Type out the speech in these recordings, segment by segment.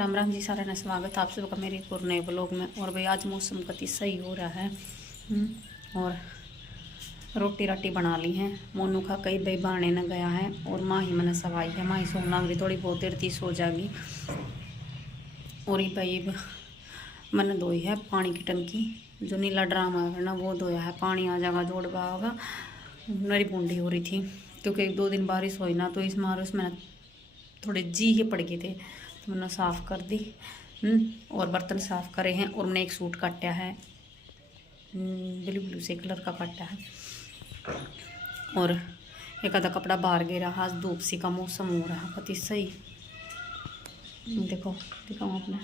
राम राम जी, सारा ने स्वागत है आप सबका मेरे एक और नए ब्लॉग में। और भाई आज मौसम कति सही हो रहा है। और रोटी राटी बना ली है। मोनू खा कई भाई बाणे न गया है और माँ ही मैंने सवाई है। माँ ही सोन लग रही, थोड़ी बहुत देर थी सो जाएगी। और ये भाई मैंने धोई है पानी की टंकी, जो नीला ड्राम है ना वो धोया है। पानी आ जाएगा जोड़ होगा। मेरी बूंदी हो रही थी क्योंकि 1-2 दिन बारिश हुई ना, तो इस मार उसमें थोड़े जी ही पड़ गए थे, तो मैंने साफ़ कर दी। और बर्तन साफ़ करे हैं। और मैंने एक सूट काटा है, ब्लू ब्लू से कलर का काटा है। और एक आधा कपड़ा बाहर गिरा। आज धूप सी का मौसम हो रहा है कति सही। देखो दिखाऊँ आपने,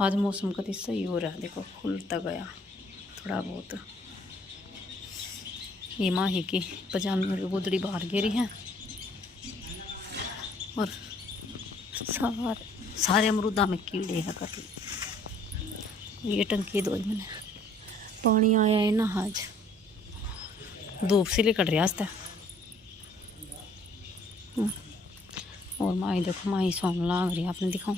आज मौसम कति सही हो रहा है। देखो खुलता गया थोड़ा बहुत। ये माही की पजामे की गुदड़ी बाहर गिरी है। और सारे अमरूदा में कीड़े हैं कर। ये टंकी धोई मैंने, पानी आया है ना आज, धूप से निकल रहा है। और माई देखो, माई सौन लाग रही है, आपने दिखाऊं।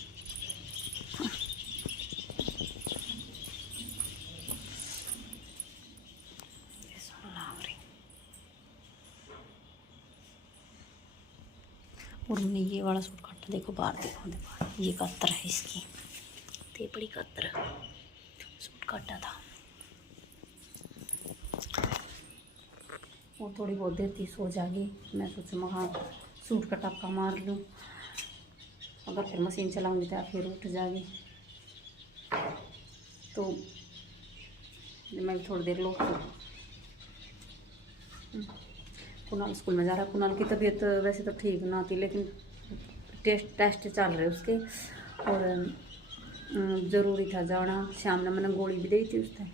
और मैंने ये वाला सूट काटा, देखो बाहर देखो, देखो ये कतर है इसकी, ते बड़ी कतर सूट काटा था। और थोड़ी बहुत देर थी सो जाएगी। मैं सोचूँ वहाँ सूट का टपका मार लूँ, अगर फिर मशीन चलाऊँगी तो फिर उठ जाएगी। तो मैं थोड़ी देर लौट लूँ। कुणाल स्कूल में जा रहा है। कुणाल की तबीयत वैसे तो ठीक ना थी, लेकिन टेस्ट चल रहे उसके, और ज़रूरी था जाना। शाम ने मैंने गोली भी दी थी उसने,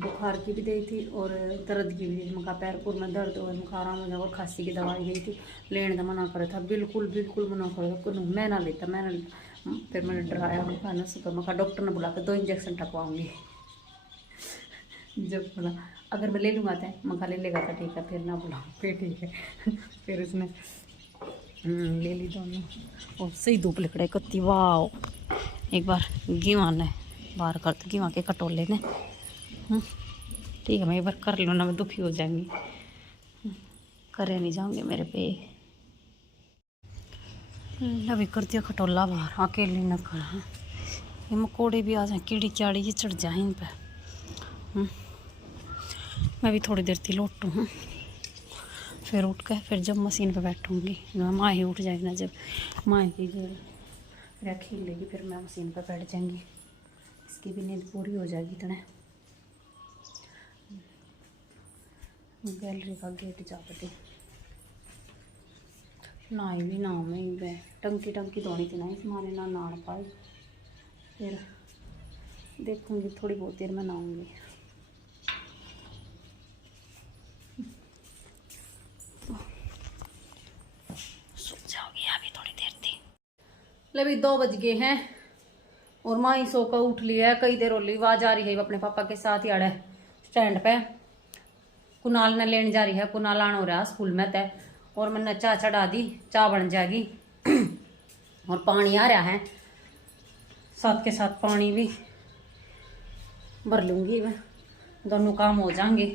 बुखार की भी दी थी और दर्द की भी। मका पैर पुर में दर्द और मुखा आराम हो जाए। और खांसी की दवाई दी थी, लेने का मना करा था, बिल्कुल बिल्कुल मना करा था। कुछ मैं ना लेता, फिर मैंने डराया मका ना सुबह। मका डॉक्टर ने बुला कर 2 इंजेक्शन टकवाऊँगी। जब बोला अगर मैं ले लूँगा तो मका ले लेगा तो ठीक है, फिर ना बुलाऊँ फिर ठीक है। फिर उसने ले ली दोनों। और सही धूप लिकड़े कत्ती। वाह, एक बार गेवा ने बाहर कर तो गेवा के कटोले ने। ठीक है, मैं एक बार कर लूँ ना, मैं दुखी हो जाएंगी। करे नहीं जाऊँगी मेरे पे। अभी कर दिया खटोला बाहर, अकेले न खड़ा। ये मकोड़े भी आ जाए, कीड़ी चाड़ी ये चढ़ जाए इन पर। मैं भी थोड़ी देर थी लौटूँ हूँ, फिर उठ कर फिर जब मशीन पे बैठूँगी, माँ ही उठ जाएगी ना, जब माँ की जो खील लेगी फिर मैं मशीन पे बैठ जाएंगी। इसकी भी नींद पूरी हो जाएगी। इतने गैलरी का गेट जाती नहाई भी ना में टंकी धोनी थी ना, इस मारे ना नहा पाई। फिर देखूँगी थोड़ी बहुत देर में नहाऊँगी। अभी 2 बज गए हैं और माँ ही सो कर उठ लिया है। कई देर हो ली, आवाज आ रही है अपने पापा के साथ ही आड़े स्टैंड पे। कुणाल ने लेने जा रही है, कुणाल आना हो रहा है स्कूल में तय। और मैंने चाय चढ़ा दी, चाय बन जाएगी। और पानी आ रहा है, साथ के साथ पानी भी भर लूँगी, दोनों काम हो जाएंगे।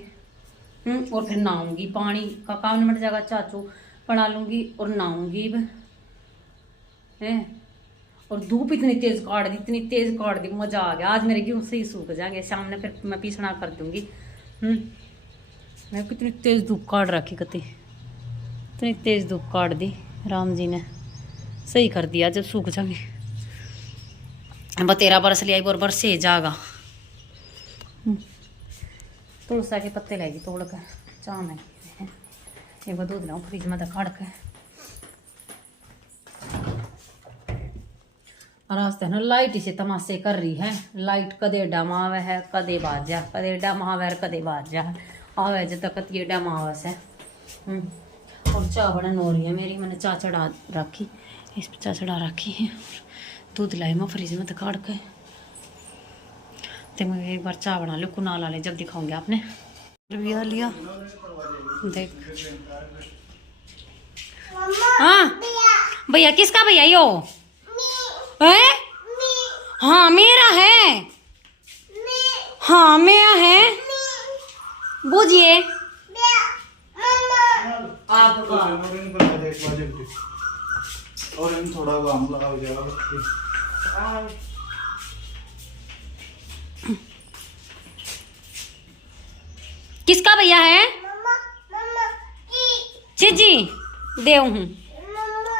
और फिर नहाऊंगी, पानी का काम निपट जाएगा, चाचू बना लूँगी और नहाऊंगी है। और धूप इतनी तेज काट दी, मजा आ गया। आज मेरे गेहूं सही सूख जाएंगे, शाम ने फिर मैं पीसना कर दूंगी। मैं कितनी तेज धूप काट रखी, इतनी तेज धूप काट दी राम जी ने, सही कर दिया। जब सूख जाएंगे 13 बरस लिया और बरस से जाएगा। तुलसा के पत्ते लाएगी तोड़ कर, चाह में एक बार दूध लाऊं फ्रिज में तो काट के। रास्ते ना लाइट इसे तमाशे कर रही है। लाइट कदे डमावे है, कदे बाजा, कदे डमावे कदे बाजा आवे जब तक ये डमावस है। और चाय बना हो रही है मेरी, मैंने चाय चढ़ा रखी, इस पर चाय चढ़ा रखी है। दूध लाई मैं फ्रिज में तो काट के, तो मैं एक बार चाय बना लूँ। कुनाल वाले जब दिखाऊंगे आपने लिया देख। हाँ भैया, किसका भैया यो है? हाँ मेरा है, हाँ मेरा है, बूझिए आपका। और इन थोड़ा काम लगा जाएगा। किसका भैया है? चीजी देव हूँ,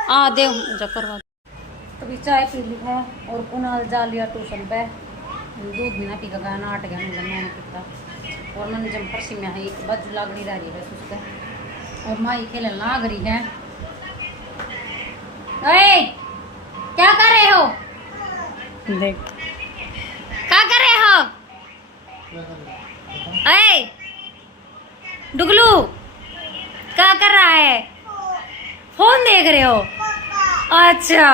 हाँ देव हूँ जा करवा। अभी चाय पी ली है और कुनाल जा लिया ट्यूशन पे, दूध भी ना पी गया ना 8 गया मतलब मैंने पीता। और मैंने जम्पर सी में है एक बज लागनी रह रही है उससे, और माई खेलने लाग रही है। अरे क्या कर रहे हो? देख क्या कर रहे हो? अरे डुगलू क्या कर रहा है? फोन देख रहे हो? अच्छा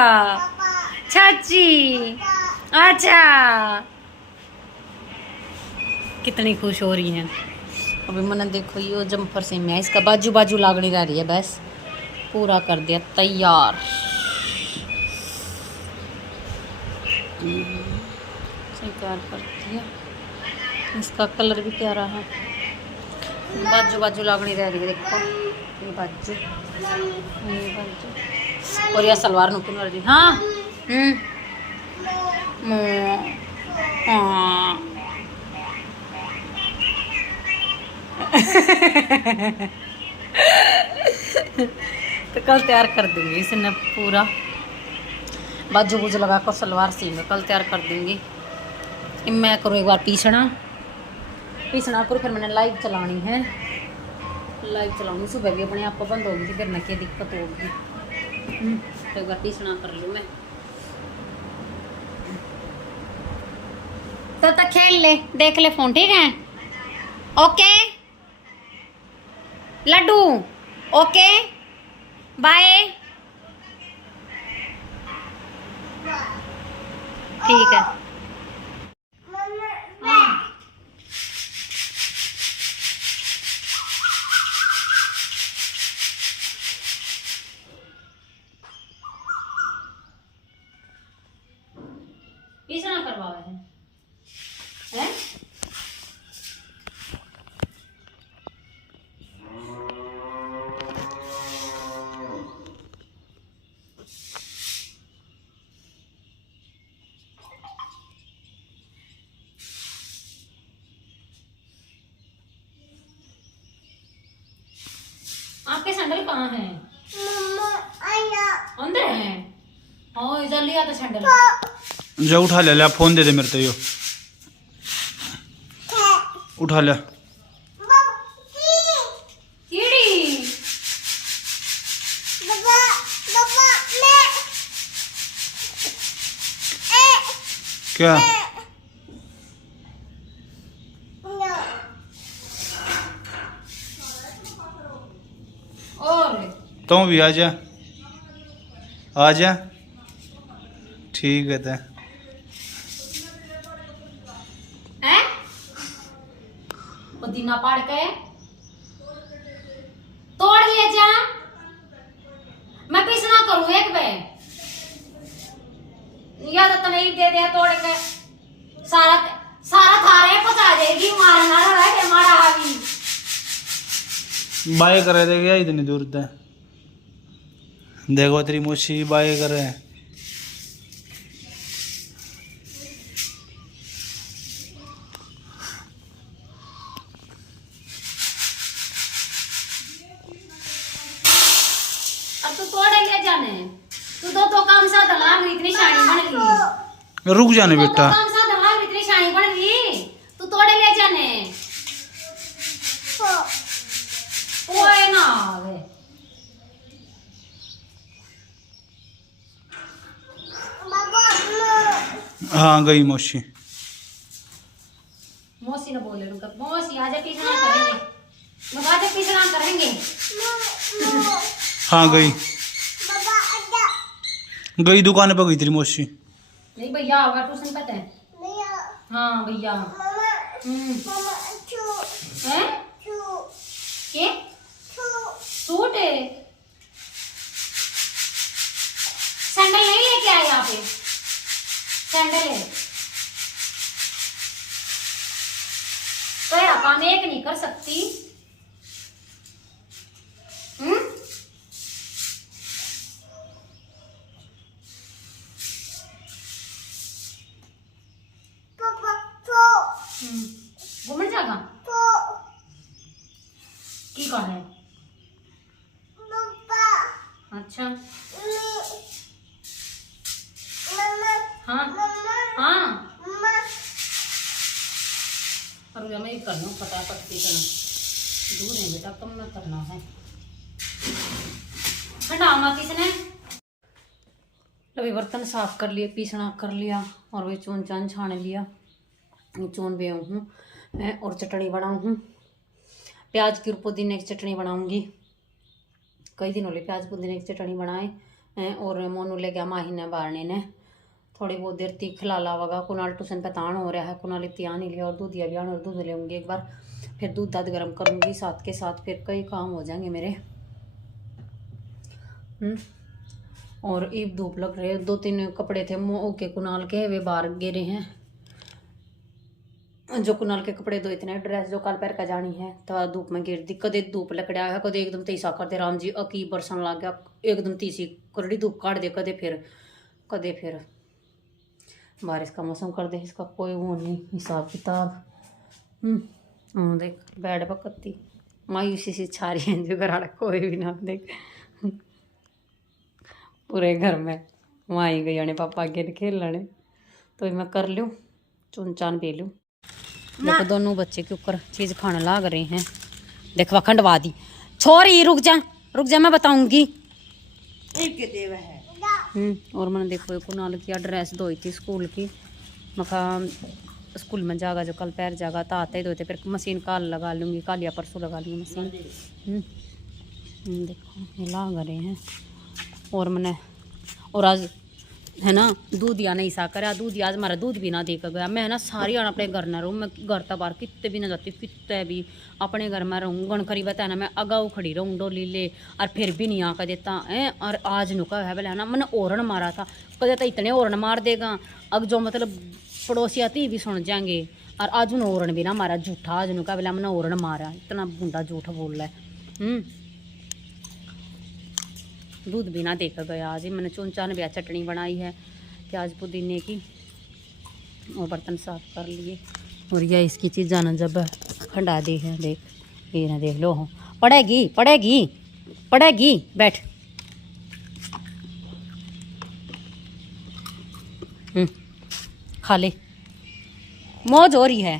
चाची, अच्छा कितनी खुश हो रही हैं। अभी मैंने देखो ये जम्पर से मैं इसका बाजू बाजू लागनी रह रही है, बस पूरा कर दिया तैयार। तैयार कर दिया, इसका कलर भी प्यारा है। बाजू बाजू लागनी रह रही है, देखो ये बाजू, ये बाजू और यह सलवार नुकुन वाली। हाँ हाँ तो कल तैयार कर देंगे इसने पूरा बाजू बूजू लगा कर सलवार सी में कल तैयार कर देंगे। मैं करूँ एक बार पीसना करूँ, फिर मैंने लाइव चलानी है, लाइव चलाऊंगी। सुबह भी अपने आप को बंद होगी, फिर ना क्या दिक्कत होगी। तो एक बार पीसना कर लूँ मैं, तो तक खेल ले, देख ले फोन, ठीक है? ओके लड्डू, ओके बाय, ठीक है। पीसना करवावे हैं, हैं? आपके सैंडल कहाँ हैं? अंदर हैं। हाँ इधर लिया था सैंडल। जा उठा ले, फोन दे दे मेरे तो यो उठा ले। क्या और तुम भी आ जा, आ जा, ठीक है। हैं? पुदीना पाड़ के तोड़ ले जा, मैं पीसना करूँ एक बे, याद तो नहीं दे दिया तोड़ के, सारा सारा थारे पचा देगी, मारना रहा मारा हावी बाय कर रहे थे क्या इतनी दूर से? देखो तेरी मोशी बाय कर रहे हैं। अब तू तोड़े ले जाने, तू तो काम सा दलाल इतनी शानी बन गई। रुक जाने बेटा, काम सा दलाल इतनी शानी बन गई, तू तोड़े ले जाने। ओए ना आवे, हाँ गई मौसी। मौसी ने बोले रुका, मौसी आजा पीसना करेंगे, मगाजे पीसना करेंगे। हाँ गई गई दुकान पे गई तेरी मौसी। नहीं भैया होगा ट्यूशन पता है? हाँ भैया। हैं? के? सूट है? सैंडल नहीं लेके आए यहाँ पे? सैंडल है तेरा काम एक नहीं कर सकती। घूमने जागा की कौन है? अच्छा हाँ हाँ और मैं ये कर लूँ पता पत्ती करना दूर है बेटा कम ना करना है हटाना किसने। अभी बर्तन साफ कर लिए पीसना कर लिया और वही चून चान छान लिया चून भी हूँ मैं और चटनी बनाऊँ हूँ प्याज की और पुदीने की चटनी बनाऊँगी। कई दिन हो गए प्याज पुदीने की चटनी बनाए और मोनू ले गया माहीने बारने ने थोड़ी बहुत देर तीख खिला वगा कुनाल ट्यूशन पे तान हो रहा है कुनाल इतनी नहीं लिया और दूध दिया भी आने और दूध लेंगे एक बार फिर दूध दाद गर्म करूँगी साथ के साथ फिर कई काम हो जाएंगे मेरे। और ईब धूप लग रही है 2-3 कपड़े थे मोह के कुनाल के वे बाहर गिरे हैं जो कुनाल के कपड़े दो इतने ड्रेस जो कल पैर का जानी है तो धूप में गिर दी कदे धूप लकड़ा है कदे एकदम तीसा कर दे राम जी अकी बरसन लग गया एकदम तीसी करड़ी धूप काट दे कदे फिर बारिश का मौसम कर दे इसका कोई वो नहीं हिसाब किताब। देख बैड पकती मायूसी सी छा रही है जो घर कोई भी ना देख पूरे घर में वहाँ ही गई पापा गेल खेल लेने तो मैं कर लूँ चुन चान पी लूँ। देखो दोनों बच्चे के ऊपर चीज खाने लाग रहे हैं देखवा खंडवा दी छोरी रुक जा मैं बताऊंगी। और मैंने देखो कुनाल की ड्रेस धोई थी स्कूल की मखा स्कूल में जागा जो कल पैर जागा तो आते ही धोते फिर मशीन काल लगा लूँगी काल या परसों लगा लूँगी मशीन। देखो ये लाग रहे हैं और मैंने और आज है ना दूध या नहीं सा करा दूध आज हमारा दूध भी ना दे कर गया मैं ना सारी आना अपने घर ना रहूँ मैं घर तबार कितने भी ना जाती कितने भी अपने घर में रहूँ गण करी बताया ना मैं अगाऊ खड़ी रहूँ डोली ले और फिर भी नहीं आकर देता है। और आज नुका है बोले है ना मैंने ओरन मारा था कदे तो इतने ओरन मार देगा अब जो मतलब पड़ोसी आती भी सुन जाएंगे और आज उन्हें ओरन भी ना मारा झूठा आज नुका बोला मैंने ओरन मारा इतना बूंदा झूठ बोल रहा है। दूध भी ना देकर गया आज ही मैंने चुन चान भी चटनी बनाई है प्याज पुदीने की और बर्तन साफ कर लिए और यह इसकी चीज़ जाना जब खंडा दी है देख ये ना देख लो पड़ेगी बैठ खा ले मौज हो रही है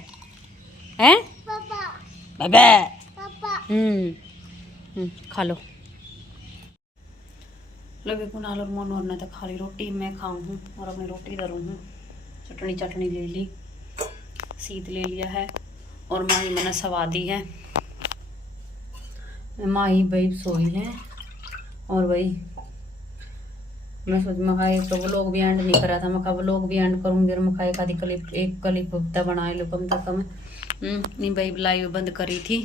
हैं पापा खा लो लगे कुनाल और मोनू ने तो खाली रोटी मैं खाऊं हूँ और अपनी रोटी धरूँ हूँ चटनी ले ली सीध ले लिया है और माही मैंने सवा दी है माही भाई सोई है और भाई मैं सोच मखाए तो व्लॉग भी एंड नहीं करा था मैं व्लॉग भी एंड करूँगी और मखाए का क्लिप एक क्लिप हफ्ता बनाए लो कम तक कम नहीं भाई लाइव बंद करी थी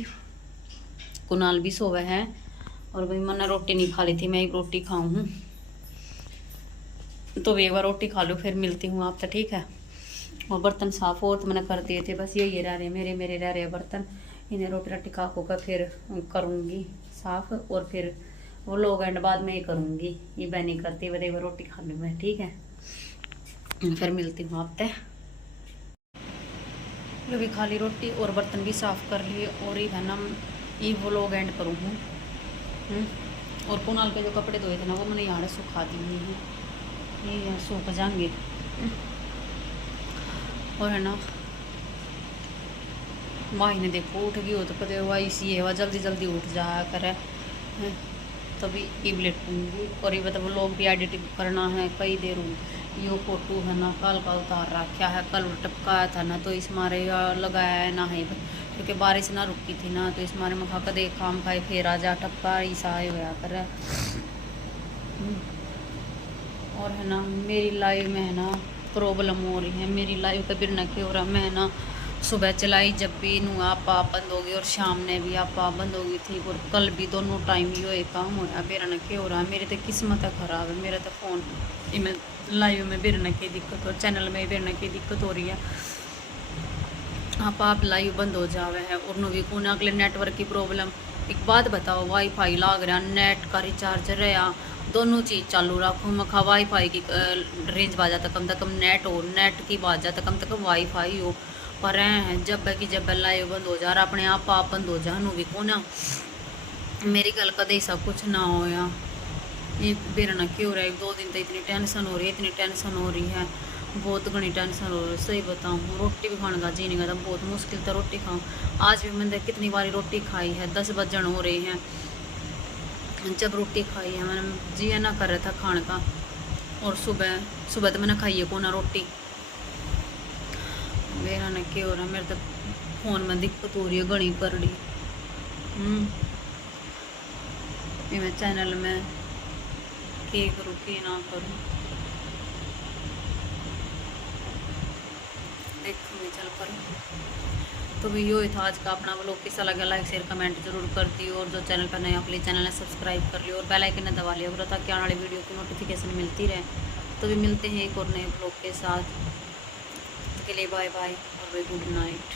कुनाल भी सोवे है और भाई मैंने रोटी नहीं खा ली थी मैं एक रोटी खाऊं हूँ तो एक बार रोटी खा लो फिर मिलती हूँ आपसे ठीक है। और बर्तन साफ और तो मैंने कर दिए थे बस यही रह रहे मेरे रह रहे बर्तन इन्हें रोटी राटी खा कर फिर करूँगी साफ और फिर वो लोग एंड बाद में ही करूँगी ये मैं नहीं करती बस एक बार रोटी खा लूँ मैं ठीक है फिर मिलती हूँ आपसे। भी खाली रोटी और बर्तन भी साफ कर लिए और ये है ना ये वो लोग एंड करूँ हूँ और कुनाल के जो कपड़े धोए थे ना वो मैंने यहाँ सुखा दिए हैं ये यहाँ सूख जाएंगे और है ना माही ने देखो उठ गई हो तो कदे वाई सी है जल्दी जल्दी उठ जाया करे तभी ईब लेटूँगी और ये मतलब लोग भी एडिटिंग करना है कई देर यो फोटो है ना कल का उतार रखा है कल टपकाया था ना तो इस मारे लगाया है ना है क्योंकि बारिश ना रुकी थी ना तो इस मारे में खा दे काम खाए फिर आ जा टपका ईसा होया कर और है ना मेरी लाइफ में है ना प्रॉब्लम हो रही है मेरी लाइफ का बिना के हो रहा मैं ना सुबह चलाई जब भी नू आप बंद होगी और शाम ने भी आप बंद होगी थी और कल भी दोनों टाइम ही होए काम हो रहा है। बेरा न के हो रहा है, मेरी तो किस्मत है ख़राब है। मेरा तो फ़ोन में लाइव में बेरा न की दिक्कत और चैनल में बेरा न की दिक्कत हो रही है। आप लाइव बंद हो जावे है और नो भी कौन अगले नेटवर्क की प्रॉब्लम। एक बात बताओ, वाईफाई लाग रहा, नेट का रिचार्ज रहा, दोनों चीज़ चालू रखो। मखा वाईफाई की रेंज बाजा तो कम से कम नेट हो, नेट की बाजा तो कम से कम वाईफाई हो। पर हैं जब कि जब लाइव बंद हो जा रहा, अपने आप बंद हो जा, नो भी को ना मेरी गल कदे सब कुछ ना होया। ये बेरा ना क्यों रहा है, 2 दिन तो इतनी टेंशन हो रही है, इतनी टेंशन हो रही है, बहुत घनी टेंशन हो रही है। सही बताऊँ, रोटी भी खाने का जी नहीं करता, बहुत मुश्किल था रोटी खाऊँ। आज भी मैंने कितनी बारी रोटी खाई है, 10 बजन हो रही हैं जब रोटी खाई है। मैंने जी ना कर रहा था खाने का। और सुबह सुबह तो मैंने खाई है को ना रोटी। मेरा न क्या हो रहा, मेरे तो फ़ोन में दिक्कत हो रही है घनी कर रही। ये मैं चैनल में के करूँ के ना करूँ, देखूँगी चल कर। तो भी यो था आज का अपना व्लॉग। कैसा लगा लाइक शेयर कमेंट जरूर कर दियो। और जो चैनल पर नया प्लीज़ चैनल ने सब्सक्राइब कर लियो और बेल आइकन ने दबा लिया पूरा, ताकि आने वाली वीडियो की नोटिफिकेशन मिलती रहे। तो भी मिलते हैं एक और नए व्लॉग के साथ। के लिए बाय बाय और गुड नाइट।